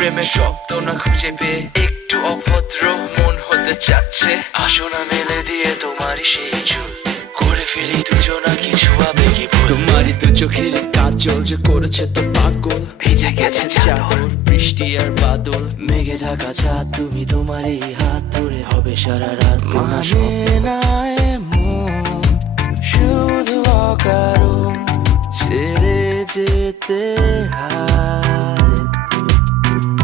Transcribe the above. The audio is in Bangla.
প্রেমের শব্দ না খুঁজে পেয়ে একটু অভদ্র মন হতে চাচ্ছে। আসো না মেলে দিয়ে তোমারই সেই চুল, করে ফেলি দুজনা কিছু আবেগী ভুল। তোমারই দু চোখের কাজল যে করেছে তো পাগল, ভিজে গেছে চাদর বৃষ্টি আর বাদল, মেঘে ঢাকা চাঁদ তুমি তোমারই হাত ধরে হবে সারা রাত। মানে না এমন শুধু অকারণ ছেড়ে যেতে হয়।